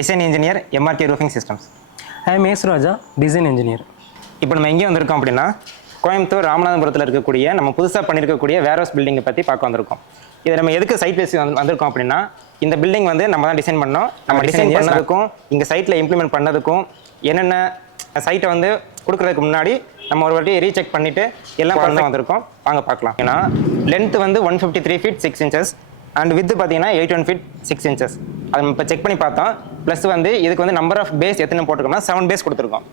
Design engineer MRK roofing systems. I am S Raja, design engineer. இப்போ நம்ம எங்கே வந்திருக்கோம் அப்படின்னா, கோயம்புத்தூர் ராமநாதபுரத்தில் இருக்கக்கூடிய நம்ம புதுசாக பண்ணியிருக்கக்கூடிய வேர்ஹவுஸ் பில்டிங்கை பற்றி பார்க்க வந்திருக்கோம். இதை நம்ம எதுக்கு சைட் பேசி வந்திருக்கோம் அப்படின்னா, இந்த பில்டிங் வந்து நம்ம தான் டிசைன் பண்ணோம். நம்ம டிசைன் பண்ணதுக்கும் இங்கே சைட்டில் இம்ப்ளிமெண்ட் பண்ணதுக்கும் என்னென்ன சைட்டை வந்து கொடுக்குறதுக்கு முன்னாடி நம்ம ஒரு வாட்டி ரீசெக் பண்ணிவிட்டு எல்லாம் பண்ண வந்திருக்கோம். வாங்க பார்க்கலாம். ஏன்னா லென்த் வந்து 153 ஃபீட் 6 இன்ச்சஸ் அண்ட் வித்து பார்த்தீங்கன்னா 81 ஃபீட் 6 இன்ச்சஸ். அதை நம்ம இப்போ செக் பண்ணி பார்த்தோம். ப்ளஸ் வந்து இதுக்கு வந்து நம்பர் ஆஃப் பேஸ் எத்தனை போட்டிருக்கோம்னா 7 பேஸ் கொடுத்துருக்கோம்.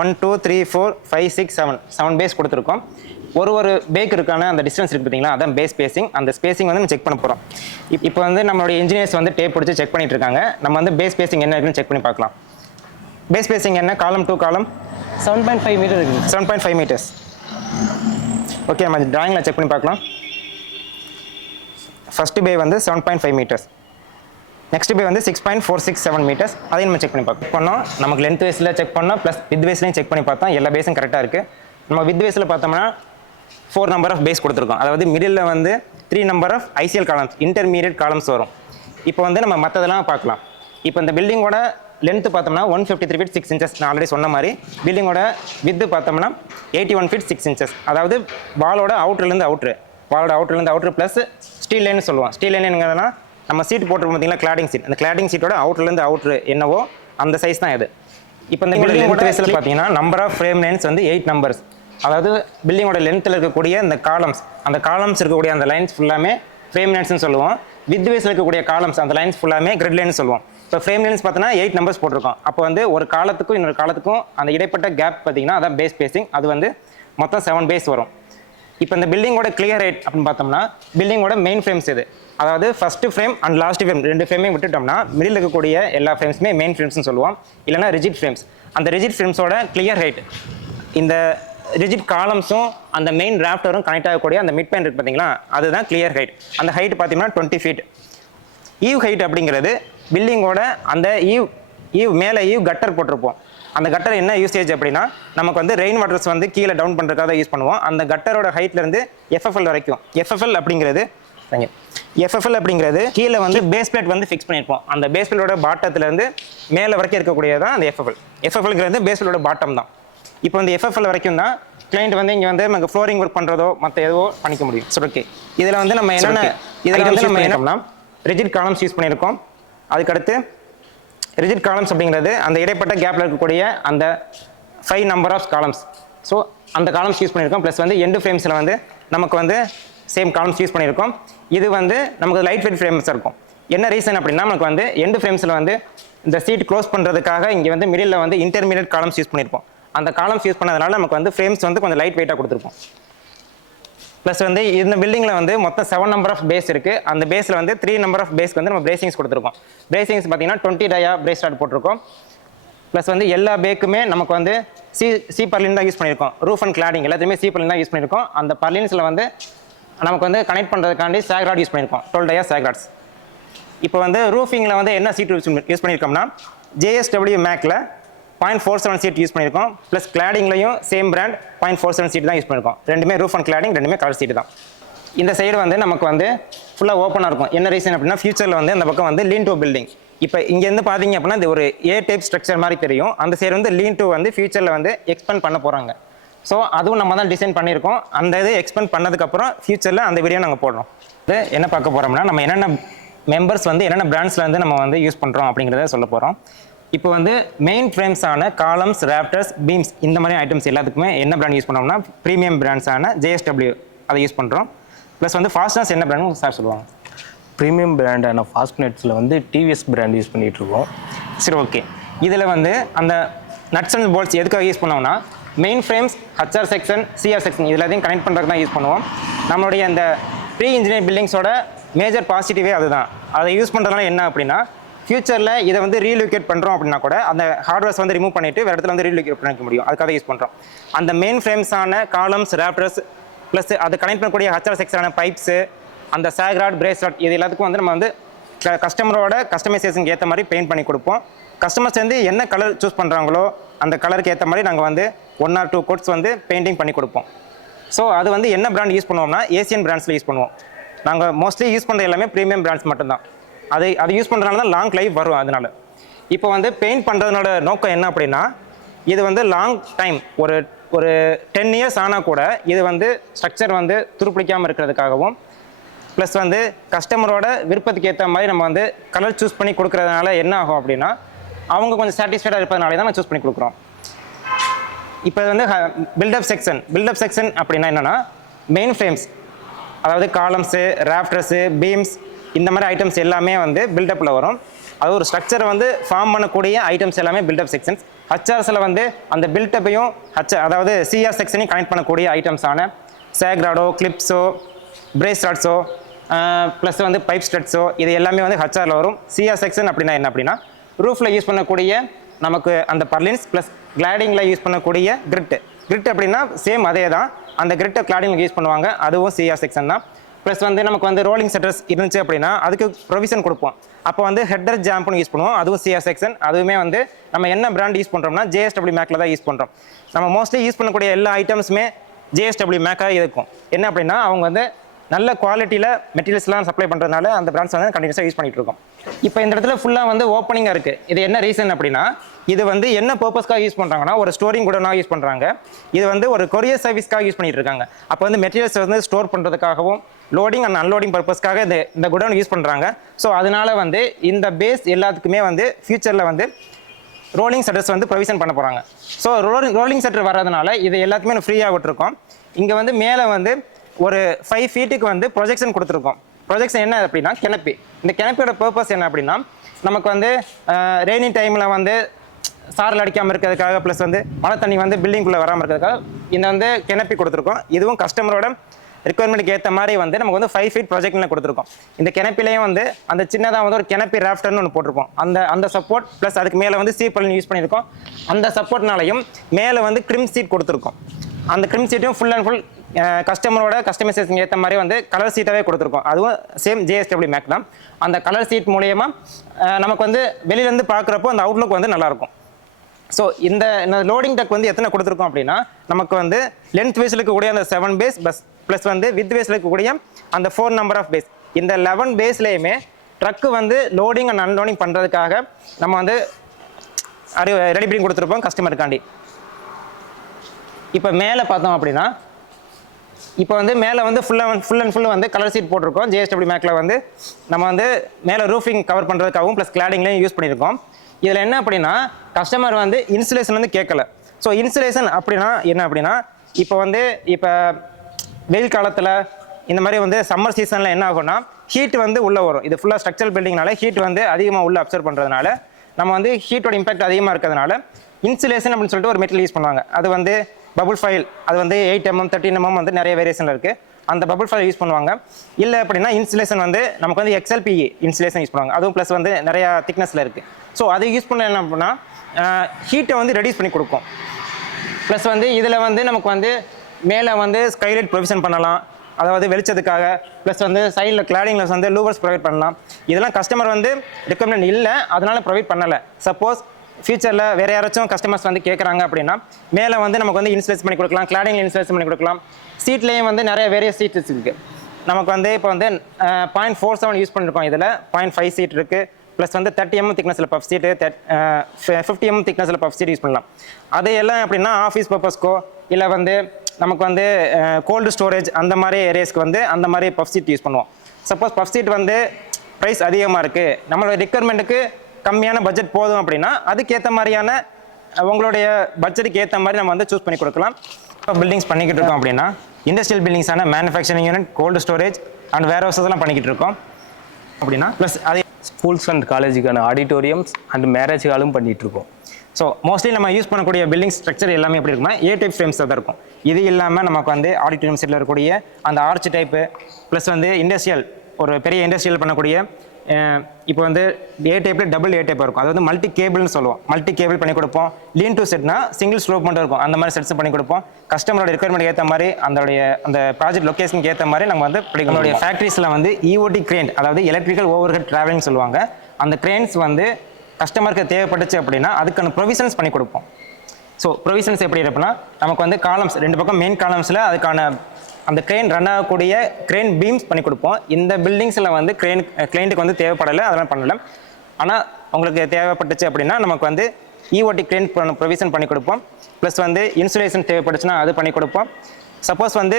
1 2 3 4 5 6 7 பேஸ் கொடுத்துருக்கோம். ஒரு பேக்கருக்கான அந்த டிஸ்டன்ஸ் இருக்குது பார்த்தீங்களா, அதான் பேஸ் ஸ்பேசிங். அந்த ஸ்பேசிங் வந்து நம்ம செக் பண்ண போகிறோம். இப்போ வந்து நம்மளுடைய இன்ஜினியர்ஸ் வந்து டேப் பிடிச்சி செக் பண்ணிட்டு இருக்காங்க. நம்ம வந்து பேஸ் ஸ்பேசிங் என்ன இருக்குன்னு செக் பண்ணி பார்க்கலாம். பேஸ் ஸ்பேசிங் என்ன, காலம் டு காலம் 7.5 மீட்டர் இருக்குது. 7.5 மீட்டர்ஸ். ஓகே, நம்ம டிராயிங்கில் செக் பண்ணி பார்க்கலாம். ஃபர்ஸ்ட் பே வந்து 7.5 மீட்டர்ஸ், நெக்ஸ்ட் பே வந்து 6.467 மீட்டர்ஸ். அதையும் நம்ம செக் பண்ணி பண்ணோம். நமக்கு லென்த் வேஸில் செக் பண்ணோம், ப்ளஸ் வித் வேஸ்லையும் செக் பண்ணி பார்த்தோம். எல்லா பேஸும் கரெக்டாக இருக்குது. நம்ம வித் வேஸில் பார்த்தோம்னா 4 நம்பர் ஆஃப் பேஸ் கொடுத்துருக்கோம். அதாவது மிடில் வந்து 3 number of ICL columns, intermediate columns வரும். இப்போ வந்து நம்ம மற்றதெல்லாம் பார்க்கலாம். இப்போ இந்த பில்டிங்கோட லென்த்து பார்த்தோம்னா 153 ஃபீட் 6 இன்ச்சஸ். நான் ஆல்ரெடி சொன்ன மாதிரி பில்டிங்கோட வித்து பார்த்தோம்னா 81 ஃபீட் 6 இன்ச்சஸ். அதாவது வாலோட அவுட்லேருந்து அவுட்ரு ப்ளஸ் ஸ்டீல் லைன்னு சொல்லுவோம். ஸ்டீல் லைனுங்கிறதுனா நம்ம சீட் போட்டுருக்கோம் பார்த்தீங்கன்னா, கிளாடிங் சீட். அந்த கிளாடிங் சீட்டோட அவுட்லேருந்து அவுட்ரு என்னவோ அந்த சைஸ் தான் இது. இப்போ இந்த பில்டிங்கோட வயசில் பார்த்தீங்கன்னா நம்பர் ஆஃப் ஃப்ரேம் லைன்ஸ் வந்து 8 நம்பர்ஸ். அதாவது பில்டிங்கோட லென்த்தில் இருக்கக்கூடிய இந்த காலம்ஸ், அந்த காலம்ஸ் இருக்கக்கூடிய அந்த லைன்ஸ் ஃபுல்லாமே ஃப்ரேம் லைன்ஸ்னு சொல்லுவோம். வித் வேஸில் இருக்கக்கூடிய காலம்ஸ் அந்த லைன்ஸ் ஃபுல்லாமே கிரிட் லைன்னு சொல்லுவோம். இப்போ ஃப்ரேம் லைன்ஸ் பார்த்தோன்னா 8 நம்பர்ஸ் போட்டிருக்கோம். அப்போ வந்து ஒரு காலத்துக்கும் இன்னொரு காலத்துக்கும் அந்த இடைப்பட்ட கேப் பார்த்தீங்கன்னா அதான் பேஸ் ஸ்பேசிங். அது வந்து மொத்தம் 7 பேஸ் வரும். இப்போ இந்த பில்டிங்கோட கிளியர் ஹைட் அப்படின்னு பார்த்தோம்னா, பில்டிங்கோட மெயின் ஃப்ரேம்ஸ் இது. அதாவது first frame and last frame 2 ஃப்ரேமே விட்டுட்டோம்னா மிடில் இருக்கக்கூடிய எல்லா ஃப்ரேம்ஸுமே மெயின் ஃப்ரேம்ஸ்னு சொல்லுவோம், இல்லைனா ரிஜிட் ஃப்ரேம்ஸ். அந்த ரிஜிட் ஃப்ரேம்ஸோட கிளியர் ஹைட், இந்த ரிஜிட் காலம்ஸும் அந்த மெயின் ராஃப்டரும் கனெக்ட் ஆகக்கூடிய அந்த மிட் பாயிண்ட் இருக்குது பார்த்தீங்களா, அதுதான் கிளியர் ஹைட். அந்த ஹைட் பார்த்தீங்கன்னா 20 ஃபீட். ஈவ் ஹைட் அப்படிங்கிறது பில்டிங்கோட அந்த ஈவ் மேலே கட்டர் போட்டிருப்போம். அந்த கட்டர் என்ன யூசேஜ் அப்படின்னா, நமக்கு வந்து ரெயின் வாட்டர்ஸ் வந்து கீழே டவுன் பண்ணுறதுக்காக யூஸ் பண்ணுவோம். அந்த கட்டரோட ஹைட்லேருந்து எஃப்எஃப்எல் வரைக்கும். எஃப்எஃப்எல் அப்படிங்கிறது கீழே வந்து பேஸ் பிளேட் வந்து ஃபிக்ஸ் பண்ணியிருப்போம். அந்த பேஸ் பிளேட்டோட பாட்டத்துலேருந்து மேலே வரைக்கும் இருக்கக்கூடியதான் அந்த எஃப்எஃப்எல். எஃப்எஃப்எல்ங்கிறது பேஸ் பிளேட்டோட பாட்டம் தான். இப்போ இந்த எஃப்எஃப்எல் வரைக்கும் தான் கிளைண்ட் வந்து இங்கே வந்து நமக்கு ஃப்ளோரிங் ஒர்க் பண்ணுறதோ மற்ற எதுவோ பண்ணிக்க முடியும். ஸோ ஓகே, இதில் வந்து நம்ம என்னென்னா ரிஜிட் காலம்ஸ் யூஸ் பண்ணியிருக்கோம். அதுக்கடுத்து ரிஜிட் காலம்ஸ் அப்படிங்கிறது அந்த இடைப்பட்ட கேப்பில் இருக்கக்கூடிய அந்த 5 நம்பர் ஆஃப் காலம்ஸ். ஸோ அந்த காலம்ஸ் யூஸ் பண்ணியிருக்கோம். ப்ளஸ் வந்து எண்டு ஃப்ரேம்ஸில் வந்து நமக்கு வந்து சேம் காலம்ஸ் யூஸ் பண்ணியிருக்கோம். இது வந்து நமக்கு லைட் வெயிட் ஃப்ரேம்ஸ் இருக்கும். என்ன ரீசன் அப்படின்னா, நமக்கு வந்து எண்டு ஃப்ரேம்ஸில் வந்து இந்த சீட் க்ளோஸ் பண்ணுறதுக்காக இங்கே வந்து மிடில் வந்து இன்டர்மீடியட் காலம்ஸ் யூஸ் பண்ணியிருப்போம். அந்த காலம்ஸ் யூஸ் பண்ணதுனால நமக்கு வந்து ஃப்ரேம்ஸ் வந்து கொஞ்சம் லைட் வெயிட்டாக கொடுத்துருப்போம். ப்ளஸ் வந்து இந்த பில்டிங்கில் வந்து மொத்தம் 7 நம்பர் ஆஃப் பேஸ் இருக்குது. அந்த பேஸில் வந்து 3 நம்பர் ஆஃப் பேஸ்க்கு வந்து நம்ம பிரேசிங்ஸ் கொடுத்துருக்கோம். பிரேசிங்ஸ் பார்த்தீங்கன்னா 20 டயா பிரேஸ் ஸ்டார்ட் போட்டிருக்கோம். ப்ளஸ் வந்து எல்லா பேக்குமே நமக்கு வந்து சி பர்லின் தான் யூஸ் பண்ணியிருக்கோம். ரூஃப் அண்ட் கிளாடிங் எல்லாத்தையுமே சி பர்லின் தான் யூஸ் பண்ணியிருக்கோம். அந்த பர்லின்ஸில் வந்து நமக்கு வந்து கனெக்ட் பண்ணுறதுக்காண்டி சாக்ராட் யூஸ் பண்ணியிருக்கோம், 12 டயா சாக்ராட்ஸ். இப்போ வந்து ரூஃபிங்கில் வந்து என்ன சீட் யூஸ் பண்ணியிருக்கோம்னா, JSW மேக்கில் 0.47 சீட் யூஸ் பண்ணியிருக்கோம். ப்ளஸ் கிளாடிங்லையும் சேம் பிராண்ட் 0.47 சீட் தான் யூஸ் பண்ணியிருக்கோம். ரெண்டுமே ரூஃப் அண்ட் கிளாடிங், ரெண்டுமே கலர் சீட்டு தான். இந்த சைடு வந்து நமக்கு வந்து ஃபுல்லாக ஓப்பனாக இருக்கும். என்ன ரீசன் அப்படின்னா, ஃபியூச்சரில் வந்து இந்த பக்கம் வந்து லீன் டூ பில்டிங். இப்போ இங்கேருந்து பார்த்தீங்க அப்படின்னா இது ஒரு ஏ டைப் ஸ்ட்ரக்சர் மாதிரி தெரியும். அந்த சைடு வந்து லீன் டூ வந்து ஃபியூச்சரில் வந்து எக்ஸ்பெண்ட் பண்ண போகிறாங்க. ஸோ அதுவும் நம்ம தான் டிசைன் பண்ணியிருக்கோம். அந்த இது எக்ஸ்பெண்ட் பண்ணதுக்கப்புறம் ஃபியூச்சரில் அந்த வீடியோ நாங்கள் போடுறோம். இது என்ன பார்க்க போகிறோம்னா, நம்ம என்னென்ன மெம்பர்ஸ் வந்து என்னென்ன பிராண்ட்ஸில் வந்து நம்ம வந்து யூஸ் பண்ணுறோம் அப்படிங்கிறத சொல்ல போகிறோம். இப்போ வந்து மெயின் ஃப்ரேம்ஸான காலம்ஸ், ராஃப்டர்ஸ், பீம்ஸ் இந்த மாதிரி ஐட்டம்ஸ் எல்லாத்துக்குமே என்ன பிராண்ட் யூஸ் பண்ணோம்னா, ப்ரீமியம் பிராண்ட்ஸான JSW அதை யூஸ் பண்ணுறோம். ப்ளஸ் வந்து ஃபாஸ்ட்னஸ் என்ன பிராண்ட் சார் சொல்லுவாங்க? ப்ரீமியம் பிராண்டான ஃபாஸ்ட்நெட்ஸில் வந்து TVS பிராண்ட் யூஸ் பண்ணிகிட்ருக்கோம். சரி, ஓகே. இதில் வந்து அந்த நட்ஸ் அண்ட் போல்ட்ஸ் எதுக்காக யூஸ் பண்ணோம்னா, main frames, HR section, CR section இது எல்லாத்தையும் கனெக்ட் பண்ணுறதுக்கு தான் யூஸ் பண்ணுவோம். நம்மளுடைய அந்த ப்ரீ இன்ஜினியர் பில்டிங்ஸோட மேஜர் பாசிட்டிவே அதுதான். அதை யூஸ் பண்ணுறதுனால என்ன அப்படின்னா, ஃபியூச்சரில் இதை வந்து ரீலொகேட் பண்ணுறோம் அப்படின்னா கூட அந்த ஹார்ட்வேர்ஸ் வந்து ரிமூவ் பண்ணிவிட்டு வேறு இடத்துல வந்து ரீலொகேட் பண்ணிக்க முடியும். அதுக்காக யூஸ் பண்ணுறோம். அந்த மெயின் ஃப்ரேம்ஸான காலம்ஸ், ராஃப்டர்ஸ் ப்ளஸ் அதை கனெக்ட் பண்ணக்கூடிய HR செக்ஷனான பைப்ஸு, அந்த சாக்ராட், பிரேஸ்லாட் இது எல்லாத்துக்கும் வந்து நம்ம வந்து கஸ்டமரோட கஸ்டமைசேஷனுக்கு ஏற்ற மாதிரி பெயிண்ட் பண்ணி கொடுப்போம். கஸ்டமர்ஸ் வந்து என்ன கலர் சூஸ் பண்ணுறாங்களோ அந்த கலருக்கு ஏற்ற மாதிரி நாங்கள் வந்து 1 or 2 கோட்ஸ் வந்து பெயிண்டிங் பண்ணி கொடுப்போம். ஸோ அது வந்து என்ன பிராண்ட் யூஸ் பண்ணுவோம்னா, ஏசியன் பிராண்ட்ஸில் யூஸ் பண்ணுவோம். நாங்கள் மோஸ்ட்லி யூஸ் பண்ணுற எல்லாமே ப்ரீமியம் பிராண்ட்ஸ் மட்டும்தான். அது யூஸ் பண்ணுறதுனால தான் லாங் லைஃப் வரும். அதனால இப்போ வந்து பெயிண்ட் பண்ணுறதுனோட நோக்கம் என்ன அப்படின்னா இது வந்து லாங் டைம் ஒரு ஒரு 10 இயர்ஸ் ஆனால் கூட இது வந்து ஸ்ட்ரக்சர் வந்து துருப்பிடிக்காமல் இருக்கிறதுக்காகவும் ப்ளஸ் வந்து கஸ்டமரோட விருப்பத்துக்கு ஏற்ற மாதிரி நம்ம வந்து கலர் சூஸ் பண்ணி கொடுக்குறதுனால என்ன ஆகும் அப்படின்னா அவங்க கொஞ்சம் சாட்டிஸ்ஃபைடாக இருப்பதனாலே தான் நம்ம சூஸ் பண்ணி கொடுக்குறோம். இப்போ வந்து பில்டப் செக்ஷன் அப்படின்னா என்னென்னா மெயின் ஃப்ரேம்ஸ், அதாவது காலம்ஸு, ராஃப்டர்ஸு, பீம்ஸ், இந்த மாதிரி ஐட்டம்ஸ் எல்லாமே வந்து பில்டப்பில் வரும். அது ஒரு ஸ்ட்ரக்சரை வந்து ஃபார்ம் பண்ணக்கூடிய ஐட்டம்ஸ் எல்லாமே பில்டப் செக்ஷன்ஸ். ஹச்ஆர்ஸில் வந்து அந்த பில்டப்பையும் அதாவது சிஆர் செக்ஷனையும் கனெக்ட் பண்ணக்கூடிய ஐட்டம்ஸான சேக்ராடோ, கிளிப்ஸோ, பிரேஸ் ராட்ஸோ ப்ளஸ் வந்து பைப் ஸ்டட்ஸோ இது எல்லாமே வந்து ஹச்ஆரில் வரும். சிஆர் செக்ஷன் அப்படின்னா என்ன அப்படின்னா ரூஃபில் யூஸ் பண்ணக்கூடிய நமக்கு அந்த பர்லின்ஸ் ப்ளஸ் கிளாடிங்கில் யூஸ் பண்ணக்கூடிய கிரிட் அப்படின்னா சேம் அதே தான். அந்த கிரிட்டை கிளாடிங்கில் யூஸ் பண்ணுவாங்க, அதுவும் சிஆர் செக்ஷன் தான். ப்ளஸ் வந்து நமக்கு வந்து ரோலிங் செட்டர்ஸ் இருந்துச்சு அப்படின்னா அதுக்கு ப்ரொவிஷன் கொடுப்போம். அப்போ வந்து ஹெட்டர் ஜாம்ப்னு யூஸ் பண்ணுவோம், அதுவும் சிஆர் செக்ஷன். அதுவுமே வந்து நம்ம என்ன பிராண்ட் யூஸ் பண்ணுறோம்னா JSW மேக்கில் தான் யூஸ் பண்ணுறோம். நம்ம மோஸ்ட்லி யூஸ் பண்ணக்கூடிய எல்லா ஐட்டம்ஸுமே JSW மேக்காக இருக்கும். என்ன அப்படின்னா அவங்க வந்து நல்ல குவாலிட்டியில் மெட்டீரியல்ஸ்லாம் சப்ளை பண்ணுறதுனால அந்த பிராண்ட்ஸ் வந்து கண்டினியூஸாக யூஸ் பண்ணிட்டு இருக்கோம். இப்போ இந்த இடத்துல ஃபுல்லாக வந்து ஓப்பனிங்காக இருக்குது. இது என்ன ரீசன் அப்படின்னா இது வந்து என்ன பர்பஸ்க்காக யூஸ் பண்ணுறாங்கன்னா ஒரு ஸ்டோரிங் குடோனாக யூஸ் பண்ணுறாங்க. இது வந்து ஒரு கொரியர் சர்வீஸ்க்காக யூஸ் பண்ணிட்டு இருக்காங்க. அப்போ வந்து மெட்டீரியல்ஸ் வந்து ஸ்டோர் பண்ணுறதுக்காகவும் லோடிங் அண்ட் அன்லோடிங் பர்பஸ்க்காக இந்த குடோன் யூஸ் பண்ணுறாங்க. ஸோ அதனால வந்து இந்த பேஸ் எல்லாத்துக்குமே வந்து ஃபியூச்சரில் வந்து ரோலிங் ஷட்டர்ஸ் வந்து ப்ரொவிஷன் பண்ண போகிறாங்க. ஸோ ரோலிங் ஷட்டர் வர்றதுனால இது எல்லாத்துக்குமே ஃப்ரீயாக விட்டுருக்கோம். இங்கே வந்து மேலே வந்து ஒரு 5 ஃபீட்டுக்கு வந்து ப்ரொஜெக்ஷன் கொடுத்துருக்கோம். ப்ரொஜெக்ஷன் என்ன அப்படின்னா கெனப்பி. இந்த கெனப்பியோட பர்பஸ் என்ன அப்படின்னா நமக்கு வந்து ரெய்னி டைமில் வந்து சாரல் அடிக்காமல் இருக்கிறதுக்காக ப்ளஸ் வந்து மழை தண்ணி வந்து பில்டிங்குள்ளே வராமல் இருக்கிறதுக்காக இந்த வந்து கெனப்பி கொடுத்துருக்கோம். இதுவும் கஸ்டமரோட ரிக்குவயர்மெண்ட்டுக்கு ஏற்ற மாதிரி வந்து நமக்கு வந்து 5 ஃபீட் ப்ரொஜெக்டில் கொடுத்துருக்கோம். இந்த கெனப்பிலையும் வந்து அந்த சின்னதாக வந்து ஒரு கெனப்பி ராஃப்டர்னு ஒன்று போட்டிருப்போம். அந்த சப்போர்ட் ப்ளஸ் அதுக்கு மேலே வந்து சீப்பல் யூஸ் பண்ணியிருக்கோம். அந்த சப்போர்ட்னாலையும் மேலே வந்து க்ரிம் சீட் கொடுத்துருக்கோம். அந்த க்ரிம் சீட்டையும் ஃபுல் அண்ட் ஃபுல் கஸ்டமரோட கஸ்டமைசேஷன் ஏற்ற மாதிரி வந்து கலர் சீட்டாகவே கொடுத்துருக்கோம். அதுவும் சேம் JSW மேக் தான். அந்த கலர் சீட் மூலயமா நமக்கு வந்து வெளியிலேருந்து பார்க்குறப்போ அந்த அவுட்லுக் வந்து நல்லாயிருக்கும். ஸோ இந்த லோடிங் டக் வந்து எத்தனை கொடுத்துருக்கோம் அப்படின்னா நமக்கு வந்து லென்த் வேஸில் இருக்கக்கூடிய அந்த 7 பேஸ் ப்ளஸ் வந்து வித் வேஸில் இருக்கக்கூடிய அந்த 4 நம்பர் ஆஃப் பேஸ். இந்த 11 பேஸ்லேயுமே ட்ரக்கு வந்து லோடிங் அண்ட் அன்லோடிங் பண்ணுறதுக்காக நம்ம வந்து ரெடி பண்ணி கொடுத்துருப்போம் கஸ்டமருக்காண்டி. இப்போ மேலே பார்த்தோம் அப்படின்னா இப்போ வந்து மேலே வந்து ஃபுல் அண்ட் ஃபுல் வந்து கலர் சீட் போட்டிருக்கோம். JSW மேக்கில் வந்து நம்ம வந்து மேலே ரூஃபிங் கவர் பண்ணுறதுக்காகவும் ப்ளஸ் கிளாடிங்லையும் யூஸ் பண்ணியிருக்கோம். இதில் என்ன அப்படின்னா கஸ்டமர் வந்து இன்சுலேஷன் வந்து கேட்கல. ஸோ இன்சுலேஷன் அப்படின்னா என்ன அப்படின்னா இப்போ வெயில் காலத்தில் இந்த மாதிரி வந்து சம்மர் சீசனில் என்ன ஆகும்னா ஹீட் வந்து உள்ளே வரும். இது ஃபுல்லாக ஸ்ட்ரக்சரல் பில்டிங்னால ஹீட் வந்து அதிகமாக உள்ளே அப்சர்வ் பண்ணுறதுனால நம்ம வந்து ஹீட்டோட இம்பாக்ட் அதிகமாக இருக்கிறதுனால இன்சுலேஷன் அப்படின்னு சொல்லிட்டு ஒரு மெட்டீரியல் யூஸ் பண்ணுவாங்க. அது வந்து பபுள் ஃபைல், அது வந்து 8 mm 13 mm வந்து நிறைய வேரியேஷனில் இருக்குது. அந்த பபுள் ஃபைல் யூஸ் பண்ணுவாங்க. இல்லை அப்படின்னா இன்சுலேஷன் வந்து நமக்கு வந்து XLPE இன்சுலேஷன் யூஸ் பண்ணுவாங்க. அதுவும் ப்ளஸ் வந்து நிறையா திக்னஸில் இருக்குது. ஸோ அதை யூஸ் பண்ண என்ன அப்படின்னா ஹீட்டை வந்து ரெடியூஸ் பண்ணி கொடுக்கும். ப்ளஸ் வந்து இதில் வந்து நமக்கு வந்து மேலே வந்து ஸ்கைலைட் ப்ரொவிஷன் பண்ணலாம், அதாவது வெளிச்சத்துக்காக. ப்ளஸ் வந்து சைடில் கிளாடிங்கில் வந்து லூவர்ஸ் ப்ரொவைட் பண்ணலாம். இதெல்லாம் கஸ்டமர் வந்து ரெக்கமெண்ட் இல்லை, அதனால் ப்ரொவைட் பண்ணலை. சப்போஸ் ஃபியூச்சரில் வேறு யாராச்சும் கஸ்டமர்ஸ் வந்து கேட்குறாங்க அப்படின்னா மேலே வந்து நமக்கு வந்து இன்சுலேஷன் பண்ணி கொடுக்கலாம், கிளாடிங்கில் இன்சுலேஷன் பண்ணி கொடுக்கலாம். சீட்லேயும் வந்து நிறைய வேரியஸ் சீட்ஸ் இருக்குது. நமக்கு வந்து இப்போ வந்து 0.47 யூஸ் பண்ணியிருக்கோம். இதில் 0.5 சீட் இருக்குது. ப்ளஸ் வந்து 30 mm திக்னஸில் பஃப் சீட்டு, 50 mm திக்னஸில் பஃப் சீட் யூஸ் பண்ணலாம். அது எல்லாம் எப்படின்னா ஆஃபீஸ் பர்பஸ்க்கோ இல்லை வந்து நமக்கு வந்து கோல்டு ஸ்டோரேஜ் அந்த மாதிரி ஏரியாஸ்க்கு வந்து அந்த மாதிரி பஃப் சீட் யூஸ் பண்ணுவோம். சப்போஸ் பஃப் சீட் வந்து ப்ரைஸ் அதிகமாக இருக்குது, நம்மளோட ரிக்குவயர்மெண்ட்டுக்கு கம்மியான பட்ஜெட் போதும் அப்படின்னா அதுக்கேற்ற மாதிரியான உங்களுடைய பட்ஜெட்டுக்கு ஏற்ற மாதிரி நம்ம வந்து சூஸ் பண்ணி கொடுக்கலாம். இப்போ பில்டிங்ஸ் பண்ணிக்கிட்டு இருக்கோம் அப்படின்னா இண்டஸ்ட்ரியல் பில்டிங்ஸான manufacturing unit, cold storage and வேர் ஹவுஸஸ்லாம் பண்ணிக்கிட்டு இருக்கோம் அப்படின்னா ப்ளஸ் அதே ஸ்கூல்ஸ் அண்ட் காலேஜுக்கான ஆடிட்டோரியம்ஸ் அண்ட் மேரேஜ் ஹாலும் பண்ணிகிட்ருக்கோம். ஸோ மோஸ்ட்லி நம்ம யூஸ் பண்ணக்கூடிய பில்டிங் ஸ்ட்ரக்சர் எல்லாமே எப்படி இருக்குன்னா A டைப் ஃப்ரேம்ஸ் தான் இருக்கும். இது இல்லாமல் நமக்கு வந்து ஆடிட்டோரியம் சைடில் இருக்கக்கூடிய அந்த ஆர்ச் டைப்பு ப்ளஸ் வந்து இண்டஸ்ட்ரியல் ஒரு பெரிய இண்டஸ்ட்ரியல் பண்ணக்கூடிய இப்போ வந்து A டைப்பில் டபுள் A டைப் இருக்கும். அது வந்து மல்டி கேபிள்னு சொல்லுவோம். மல்டி கேபிள் பண்ணி கொடுப்போம். லீன் டு செட்னா சிங்கிள் ஸ்லோப் மட்டும் இருக்கும். அந்த மாதிரி செட்ஸ் பண்ணி கொடுப்போம். கஸ்டமரோட ரிக்குவயர்மெண்ட் ஏற்ற மாதிரி அந்த ப்ராஜெக்ட் லொக்கேஷனுக்கு ஏற்ற மாதிரி நம்ம வந்து நம்மளுடைய ஃபேக்ட்ரிஸில் வந்து EOT கிரேன், அதாவது எலக்ட்ரிக்கல் ஓவர் ஹெட் ட்ராவலிங் சொல்லுவாங்க. அந்த கிரேன்ஸ் வந்து கஸ்டமருக்கு தேவைப்பட்டுச்சு அப்படின்னா அதுக்கான ப்ரொவிஷன்ஸ் பண்ணி கொடுப்போம். ஸோ ப்ரொவிஷன்ஸ் எப்படி இருப்போம்னா நமக்கு வந்து காலம்ஸ் 2 பக்கம் மெயின் காலம்ஸில் அதுக்கான அந்த கிரெயின் ரன் ஆகக்கூடிய கிரெயின் பீம்ஸ் பண்ணி கொடுப்போம். இந்த பில்டிங்ஸில் வந்து கிளைண்ட்டுக்கு வந்து தேவைப்படலை, அதெல்லாம் பண்ணலை. ஆனால் உங்களுக்கு தேவைப்பட்டுச்சு அப்படின்னா நமக்கு வந்து இஓடி கிளைண்ட் ப்ரொவிஷன் பண்ணி கொடுப்போம். ப்ளஸ் வந்து இன்சுலேஷன் தேவைப்பட்டுச்சுன்னா அது பண்ணி கொடுப்போம். சப்போஸ் வந்து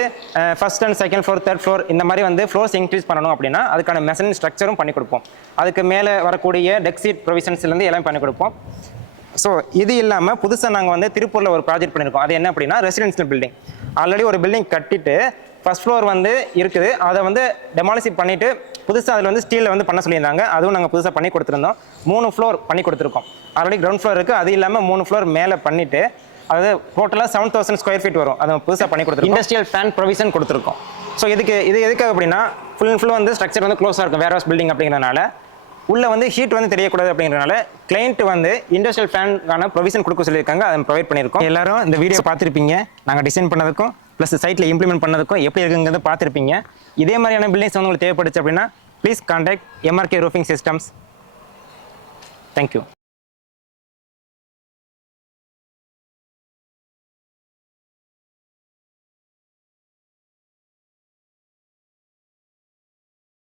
first and second floor, third floor இந்த மாதிரி வந்து ஃப்ளோர்ஸ் இன்க்ரீஸ் பண்ணணும் அப்படின்னா அதுக்கான மெஷரிங் ஸ்ட்ரக்சரும் பண்ணி கொடுப்போம். அதுக்கு மேலே வரக்கூடிய டெக் சீட் ப்ரொவிஷன்ஸ்லேருந்து எல்லாம் பண்ணி கொடுப்போம். ஸோ இது இல்லாமல் புதுசாக நாங்கள் வந்து திருப்பூரில் ஒரு ப்ராஜெக்ட் பண்ணியிருக்கோம். அது என்ன அப்படின்னா ரெசிடென்ஷியல் பில்டிங். ஆல்ரெடி ஒரு பில்டிங் கட்டிட்டு ஃபர்ஸ்ட் ஃப்ளோர் வந்து இருக்குது, அதை வந்து டெமாலிஷ் பண்ணிவிட்டு புதுசாக அதில் வந்து ஸ்டீலில் வந்து பண்ண சொல்லியிருந்தாங்க. அதுவும் நாங்கள் புதுசாக பண்ணி கொடுத்துருந்தோம். 3 ஃப்ளோர் பண்ணி கொடுத்துருக்கோம். ஆல்ரெடி கிரவுண்ட் ஃப்ளோர் இருக்குது, அது இல்லாமல் 3 ஃப்ளோர் மேலே பண்ணிவிட்டு அது டோட்டலாக 7000 ஸ்கொயர் ஃபீட் வரும். அதை புதுசாக பண்ணி கொடுத்துருக்கோம். இண்டஸ்ட்ரியல் ஃபேன் ப்ரொவிஷன் கொடுத்துருக்கோம். ஸோ இது எதுக்காக அப்படின்னா ஃபுல் அண்ட் ஃபுல் வந்து ஸ்ட்ரக்சர் வந்து க்ளோஸாக இருக்கும் வேர் ஹவுஸ் பில்டிங் அப்படிங்கிறனால உள்ளே வந்து ஹீட் வந்து தெரியக்கூடாது அப்படிங்கிறனால கிளைண்ட் வந்து இண்டஸ்ட்ரியல் ஃபேனுக்கான ப்ரொவிஷன் கொடுக்க சொல்லியிருக்காங்க. அதை ப்ரொவைட் பண்ணியிருக்கோம். எல்லாரும் இந்த வீடியோ பார்த்துருப்பீங்க. நாங்கள் டிசைன் பண்ணதுக்கும் ப்ளஸ் சைட்டில் இம்ப்ளிமெண்ட் பண்ணதுக்கும் எப்படி இருக்குங்கிறத பார்த்துருப்பீங்க. இதே மாதிரியான பில்டிங்ஸ் வந்து உங்களுக்கு தேவைப்படுச்சு அப்படின்னா please contact MRK Roofing Systems. Thank you.